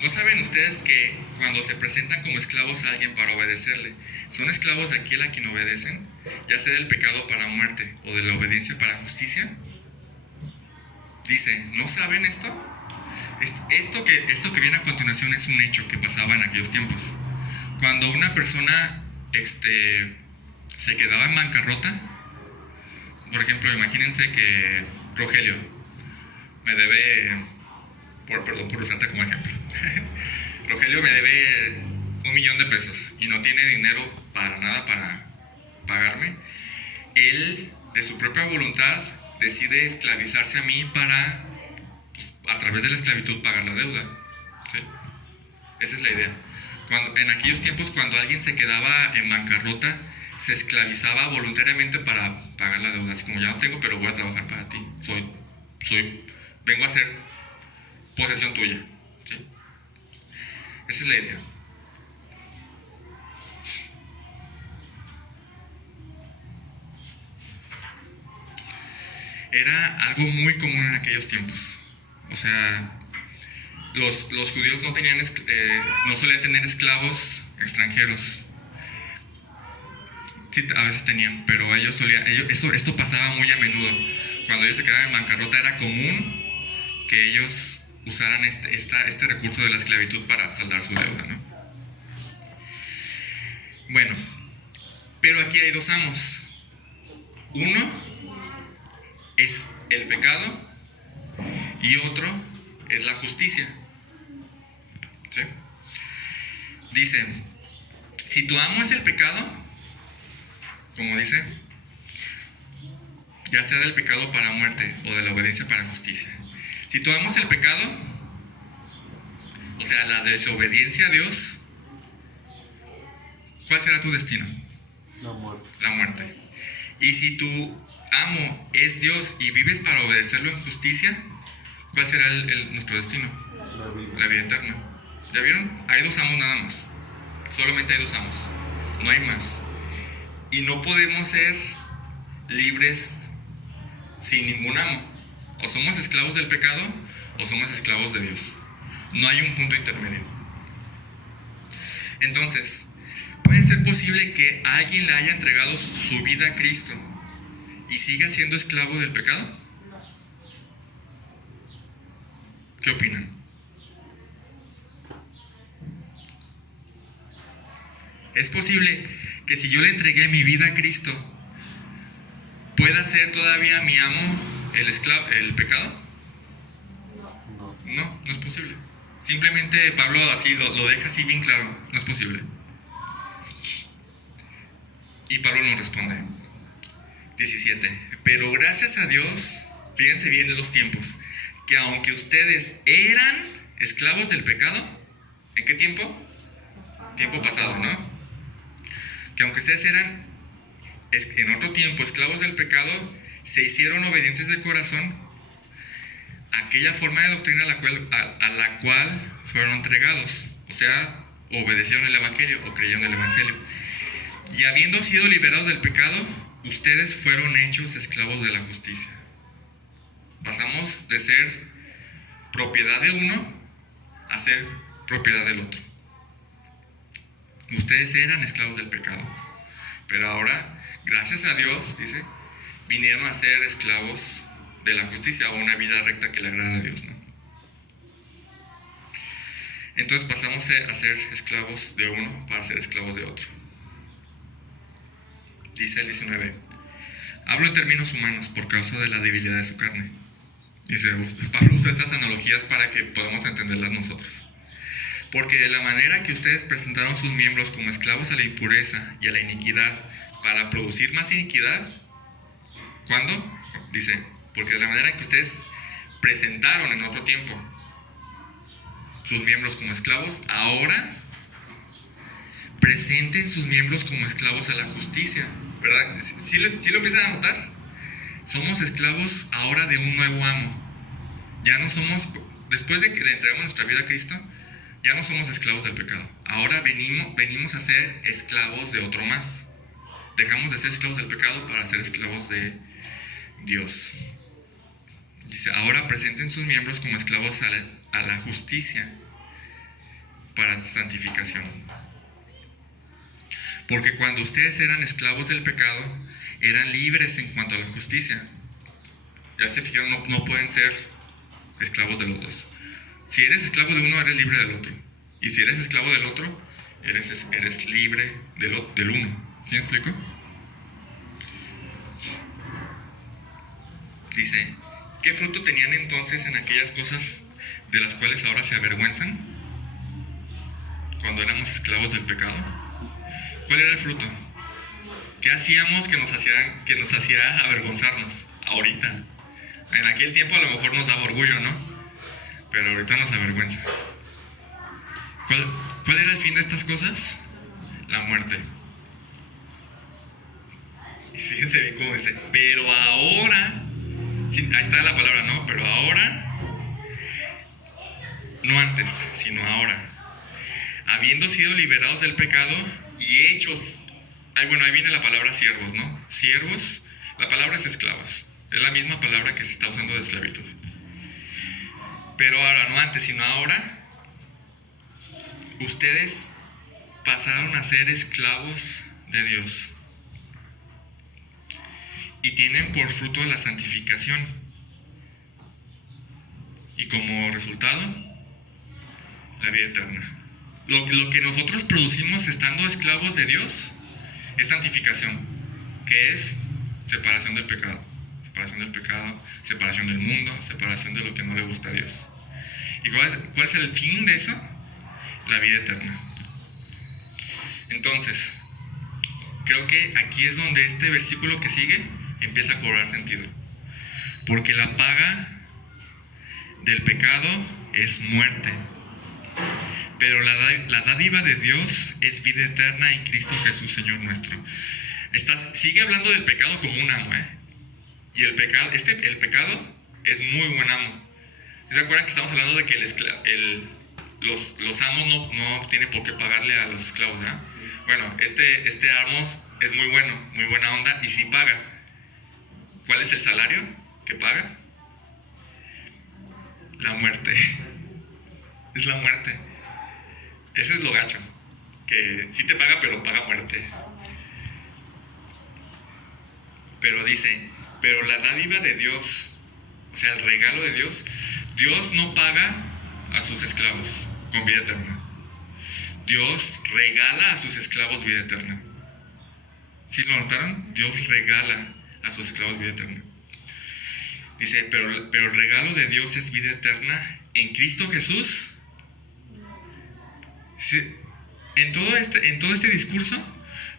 ¿No saben ustedes que cuando se presentan como esclavos a alguien para obedecerle, son esclavos de aquel a quien obedecen, ya sea del pecado para muerte o de la obediencia para justicia? Dice, ¿no saben esto? Esto que viene a continuación es un hecho que pasaba en aquellos tiempos. Cuando una persona se quedaba en bancarrota, por ejemplo, imagínense que Rogelio me debe, por usarte como ejemplo, Rogelio me debe $1,000,000 y no tiene dinero para nada para pagarme. Él, de su propia voluntad, decide esclavizarse a mí para, a través de la esclavitud, pagar la deuda. ¿Sí? Esa es la idea. En aquellos tiempos, cuando alguien se quedaba en bancarrota, se esclavizaba voluntariamente para pagar la deuda. Así como, ya no tengo, pero voy a trabajar para ti. Vengo a ser posesión tuya. ¿Sí? Esa es la idea. Era algo muy común en aquellos tiempos. O sea, los judíos no solían tener esclavos extranjeros. Sí, a veces tenían, pero esto pasaba muy a menudo. Cuando ellos se quedaban en bancarrota, era común que ellos usaran este recurso de la esclavitud para saldar su deuda, ¿no? Bueno, pero aquí hay dos amos. Uno es el pecado y otro es la justicia. ¿Sí? Dice, si tu amo es el pecado, como dice, ya sea del pecado para muerte o de la obediencia para justicia. Si tu amo es el pecado, o sea, la desobediencia a Dios, ¿cuál será tu destino? La muerte. La muerte. Y si tu amo es Dios y vives para obedecerlo en justicia, ¿cuál será nuestro destino? La vida eterna. ¿Ya vieron? Hay dos amos nada más. Solamente hay dos amos. No hay más. Y no podemos ser libres sin ningún amo. O somos esclavos del pecado o somos esclavos de Dios. No hay un punto intermedio. Entonces, ¿puede ser posible que alguien le haya entregado su vida a Cristo y siga siendo esclavo del pecado? ¿Qué opinan? ¿Es posible que si yo le entregué mi vida a Cristo, pueda ser todavía mi amo el pecado? No es posible. Simplemente Pablo así lo deja así bien claro, no es posible. Y Pablo nos responde, 17, pero gracias a Dios, fíjense bien en los tiempos, que aunque ustedes eran esclavos del pecado, ¿en qué tiempo? Tiempo pasado, ¿no? Que aunque ustedes eran en otro tiempo esclavos del pecado, se hicieron obedientes de corazón a aquella forma de doctrina a la cual fueron entregados. O sea, obedecieron el Evangelio o creyeron el Evangelio. Y habiendo sido liberados del pecado, ustedes fueron hechos esclavos de la justicia. Pasamos de ser propiedad de uno a ser propiedad del otro. Ustedes eran esclavos del pecado, pero ahora, gracias a Dios, dice, vinieron a ser esclavos de la justicia, o una vida recta que le agrada a Dios, ¿no? Entonces pasamos a ser esclavos de uno para ser esclavos de otro. Dice el 19, hablo en términos humanos por causa de la debilidad de su carne. Dice, Pablo usa estas analogías para que podamos entenderlas nosotros. Porque de la manera que ustedes presentaron sus miembros como esclavos a la impureza y a la iniquidad para producir más iniquidad, ¿cuándo? Dice, porque de la manera que ustedes presentaron en otro tiempo sus miembros como esclavos, ahora presenten sus miembros como esclavos a la justicia, ¿verdad? ¿Sí lo empiezan a notar? Somos esclavos ahora de un nuevo amo. Ya no somos, después de que le entregamos nuestra vida a Cristo, ya no somos esclavos del pecado. Ahora venimos a ser esclavos de otro más. Dejamos de ser esclavos del pecado para ser esclavos de Dios. Dice, ahora presenten sus miembros como esclavos a la justicia para santificación. Porque cuando ustedes eran esclavos del pecado, eran libres en cuanto a la justicia. Ya se fijaron, no pueden ser esclavos de los dos. Si eres esclavo de uno, eres libre del otro. Y si eres esclavo del otro, eres libre del uno. ¿Sí me explico? Dice, ¿qué fruto tenían entonces en aquellas cosas de las cuales ahora se avergüenzan? Cuando éramos esclavos del pecado. ¿Cuál era el fruto? ¿Qué hacíamos que nos hacía avergonzarnos ahorita? En aquel tiempo a lo mejor nos daba orgullo, ¿no? Pero ahorita nos avergüenza. ¿Cuál era el fin de estas cosas? La muerte. Y fíjense bien cómo dice, pero ahora, sí, ahí está la palabra, ¿no? Pero ahora, no antes, sino ahora, habiendo sido liberados del pecado y hechos, ahí viene la palabra siervos, ¿no? Siervos, la palabra es esclavos, es la misma palabra que se está usando de esclavitud. Pero ahora, no antes, sino ahora, ustedes pasaron a ser esclavos de Dios y tienen por fruto la santificación y como resultado la vida eterna. Lo que nosotros producimos estando esclavos de Dios es santificación, que es separación del pecado, separación del mundo, separación de lo que no le gusta a Dios. ¿Y cuál es el fin de eso? La vida eterna. Entonces, creo que aquí es donde este versículo que sigue empieza a cobrar sentido. Porque la paga del pecado es muerte, pero la dádiva de Dios es vida eterna en Cristo Jesús, Señor nuestro. Sigue hablando del pecado como un amo, Y el pecado es muy buen amo. ¿Se acuerdan que estamos hablando de que los amos no tienen por qué pagarle a los esclavos, ¿verdad? Bueno, este amo es muy bueno, muy buena onda y sí paga. ¿Cuál es el salario que paga? La muerte. Es la muerte. Ese es lo gacho. Que sí te paga, pero paga muerte. Pero dice, pero la dádiva de Dios, o sea, el regalo de Dios, Dios no paga a sus esclavos con vida eterna. Dios regala a sus esclavos vida eterna. ¿Sí lo notaron? Dios regala a sus esclavos vida eterna. Dice, pero el regalo de Dios es vida eterna en Cristo Jesús. Sí, en todo este discurso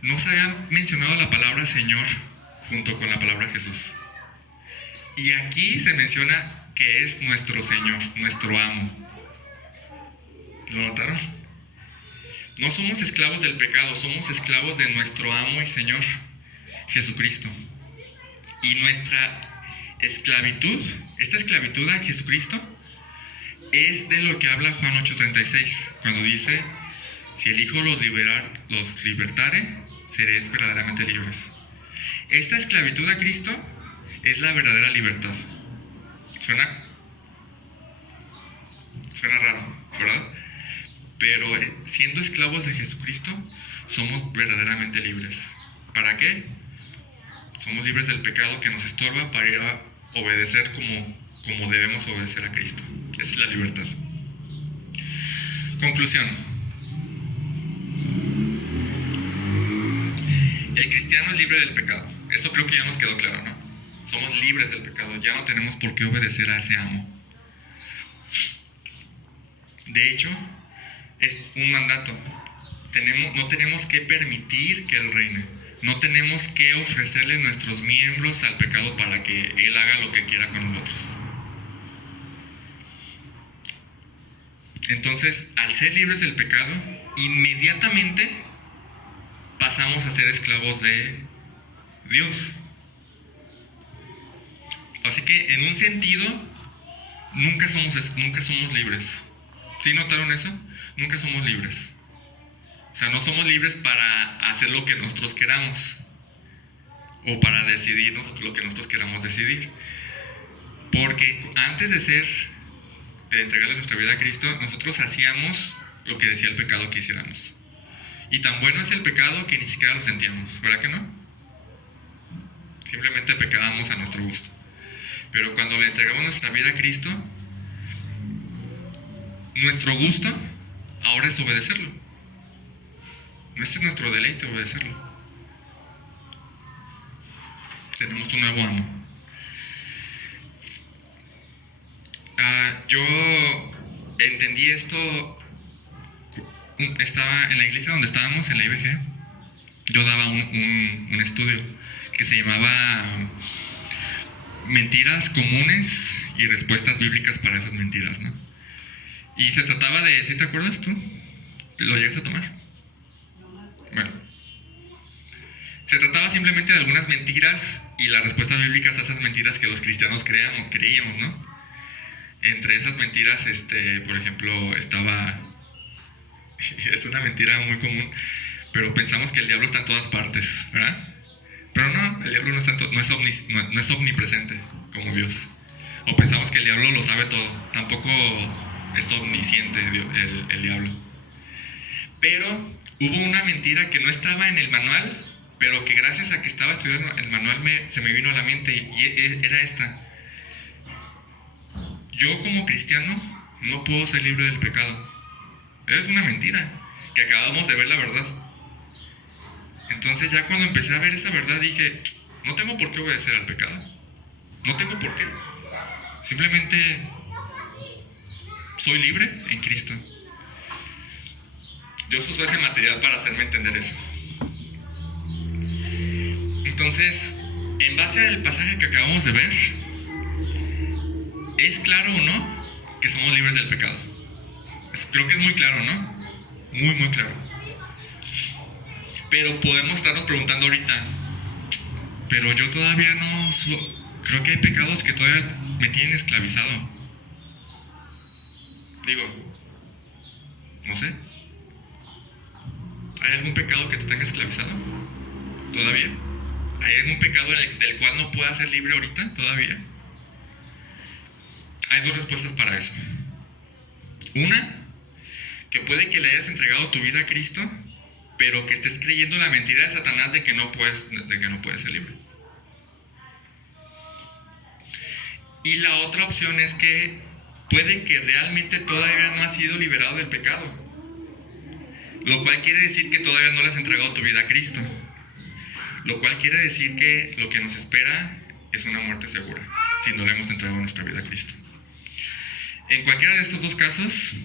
no se había mencionado la palabra Señor junto con la palabra Jesús. Y aquí se menciona que es nuestro Señor, nuestro amo. ¿Lo notaron? No somos esclavos del pecado, somos esclavos de nuestro amo y Señor, Jesucristo. Y nuestra esclavitud, esta esclavitud a Jesucristo, es de lo que habla Juan 8:36, cuando dice, si el Hijo los libertare, seréis verdaderamente libres. Esta esclavitud a Cristo es la verdadera libertad. Suena raro, ¿verdad? Pero siendo esclavos de Jesucristo, somos verdaderamente libres. ¿Para qué? Somos libres del pecado que nos estorba para ir a obedecer como debemos obedecer a Cristo. Esa es la libertad. Conclusión. El cristiano es libre del pecado. Eso creo que ya nos quedó claro, ¿no? Somos libres del pecado. Ya no tenemos por qué obedecer a ese amo. De hecho, es un mandato. No tenemos que permitir que Él reine. No tenemos que ofrecerle nuestros miembros al pecado para que Él haga lo que quiera con nosotros. Entonces, al ser libres del pecado, inmediatamente pasamos a ser esclavos de Dios. Así que, en un sentido, nunca somos libres. ¿Sí notaron eso? Nunca somos libres. O sea, no somos libres para hacer lo que nosotros queramos o para decidir lo que nosotros queramos decidir. Porque antes de entregarle nuestra vida a Cristo, nosotros hacíamos lo que decía el pecado que hiciéramos. Y tan bueno es el pecado que ni siquiera lo sentíamos, ¿verdad que no? Simplemente pecábamos a nuestro gusto. Pero cuando le entregamos nuestra vida a Cristo, nuestro gusto ahora es obedecerlo. Este es nuestro deleite, obedecerlo. Tenemos un nuevo amo. Yo entendí esto, estaba en la iglesia donde estábamos, en la IBG. Yo daba un estudio que se llamaba Mentiras comunes y respuestas bíblicas para esas mentiras, ¿no? Y se trataba de, ¿sí te acuerdas tú? ¿Lo llegas a tomar? Bueno, se trataba simplemente de algunas mentiras y las respuestas bíblicas a esas mentiras que los cristianos creíamos, ¿no? Entre esas mentiras, por ejemplo, estaba, es una mentira muy común, pero pensamos que el diablo está en todas partes, ¿verdad? Pero no, el diablo no es omnipresente como Dios. O pensamos que el diablo lo sabe todo, tampoco es omnisciente el diablo. Pero hubo una mentira que no estaba en el manual, pero que gracias a que estaba estudiando el manual se me vino a la mente, y era esta. Yo como cristiano no puedo ser libre del pecado. Es una mentira, que acabamos de ver la verdad. Entonces ya cuando empecé a ver esa verdad dije, no tengo por qué obedecer al pecado. No tengo por qué. Simplemente soy libre en Cristo. Dios usó ese material para hacerme entender eso. Entonces, en base al pasaje que acabamos de ver, ¿es claro o no que somos libres del pecado? Creo que es muy claro, ¿no? Muy, muy claro. Pero podemos estarnos preguntando ahorita, pero yo todavía no creo que hay pecados que todavía me tienen esclavizado. Digo, no sé. ¿Hay algún pecado que te tenga esclavizado? ¿Todavía? ¿Hay algún pecado del cual no puedas ser libre ahorita? ¿Todavía? Hay dos respuestas para eso. Una, que puede que le hayas entregado tu vida a Cristo, pero que estés creyendo la mentira de Satanás de que no puedes ser libre. Y la otra opción es que puede que realmente todavía no has sido liberado del pecado, lo cual quiere decir que todavía no le has entregado tu vida a Cristo, lo cual quiere decir que lo que nos espera es una muerte segura si no le hemos entregado nuestra vida a Cristo. En cualquiera de estos dos casos,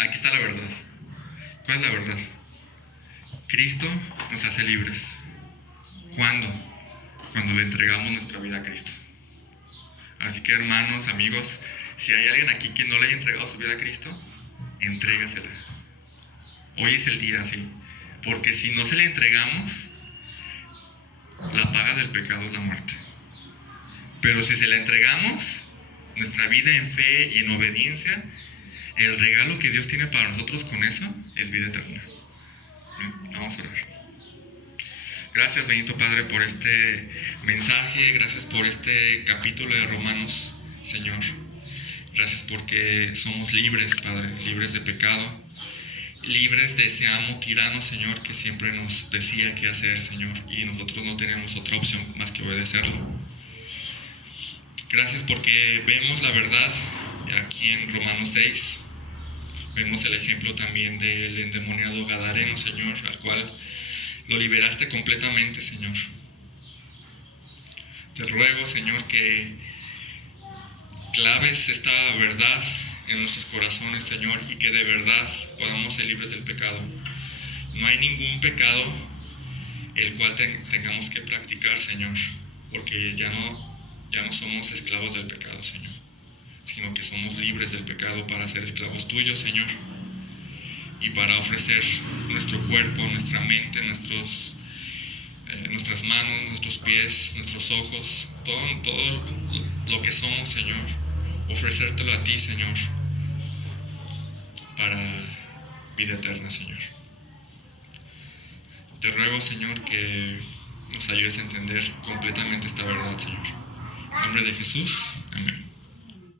aquí está la verdad. ¿Cuál es la verdad? Cristo nos hace libres. ¿Cuándo? Cuando le entregamos nuestra vida a Cristo. Así que, hermanos, amigos, si hay alguien aquí que no le haya entregado su vida a Cristo, entrégasela. Hoy es el día, sí. Porque si no se la entregamos, la paga del pecado es la muerte. Pero si se la entregamos, nuestra vida en fe y en obediencia, el regalo que Dios tiene para nosotros con eso es vida eterna. Vamos a orar. Gracias, bendito Padre, por este mensaje. Gracias por este capítulo de Romanos, Señor. Gracias porque somos libres, Padre, libres de pecado, libres de ese amo tirano, Señor, que siempre nos decía qué hacer, Señor, y nosotros no tenemos otra opción más que obedecerlo. Gracias porque vemos la verdad aquí en Romanos 6. Vemos el ejemplo también del endemoniado gadareno, Señor, al cual lo liberaste completamente, Señor. Te ruego, Señor, que claves esta verdad en nuestros corazones, Señor, y que de verdad podamos ser libres del pecado. No hay ningún pecado el cual tengamos que practicar, Señor, porque ya no somos esclavos del pecado, Señor. sino que somos libres del pecado para ser esclavos tuyos, Señor, y para ofrecer nuestro cuerpo, nuestra mente, nuestras manos, nuestros pies, nuestros ojos, todo lo que somos, Señor, ofrecértelo a ti, Señor, para vida eterna, Señor. Te ruego, Señor, que nos ayudes a entender completamente esta verdad, Señor. En nombre de Jesús, amén.